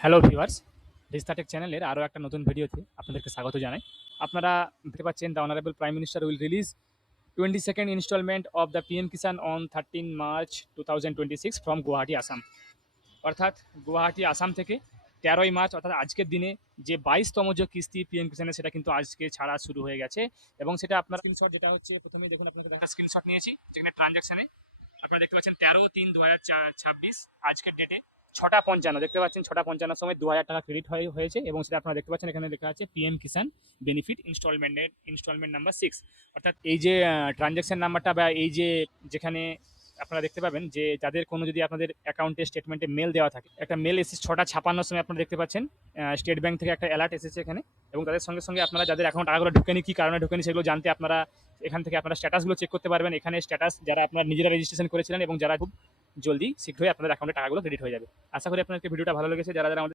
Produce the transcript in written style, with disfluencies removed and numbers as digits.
Hello viewers, রিস্তাটেক চ্যানেলের আরও একটা নতুন ভিডিওতে আপনাদেরকে স্বাগত জানাই। আপনারা দেখতে পাচ্ছেন the honourable prime minister will release 22nd instalment of the PM Kisan on 13 March 2026 from Guwahati Assam. অর্থাৎ গুয়াহাটি আসাম থেকে 13ই মার্চ অর্থাৎ আজকের দিনে যে 22তম যে কিস্তি পিএম কিষাণের সেটা কিন্তু আজকে ছাড়া শুরু হয়ে গেছে। এবং সেটা আপনার স্ক্রিনশট যেটা হচ্ছে প্রথমেই দেখুন, আপনাদের একটা স্ক্রিনশট নিয়েছি যেখানে ট্রানজ্যাকশানে আপনারা দেখতে পাচ্ছেন 13/3/2026 আজকের ডেটে 6:55 দেখতে পাচ্ছেন 6:55 সময় 2000 টাকা ক্রেডিট হয়েছে এবং সেটা আপনারা দেখতে পাচ্ছেন এখানে লেখা আছে পিএম কিষাণ বেনিফিট ইনস্টলমেন্ট নাম্বার 6। অর্থাৎ এই যে ট্রানজ্যাকশন নাম্বারটা বা এই যে যেখানে আপনারা দেখতে পাবেন যে যাদের কোনো যদি আপনাদের অ্যাকাউন্টে স্টেটমেন্টে মেল দেওয়া থাকে, একটা মেল এসেছে 6:56 সময় আপনারা দেখতে পাচ্ছেন স্টেট ব্যাংক থেকে একটা অ্যালার্ট এসেছে এখানে। এবং তাদের সঙ্গে সঙ্গে আপনারা যাদের অ্যাকাউন্ট টাকাগুলো ঢুকেনি, কী কারণে ঢুকেনি সেগুলো জানতে আপনারা এখান থেকে আপনারা স্ট্যাটাসগুলো চেক করতে পারবেন। এখানে স্ট্যাটাস যারা আপনারা নিজেরা রেজিস্ট্রেশন করেছিলেন এবং যারা খুব জলদি শীঘ্রই আপনাদের অ্যাকাউন্টে টাকাগুলো ক্রেডিট হয়ে যাবে। আশা করি আপনাদের ভিডিওটা ভালো লেগেছে। যারা যারা আমাদের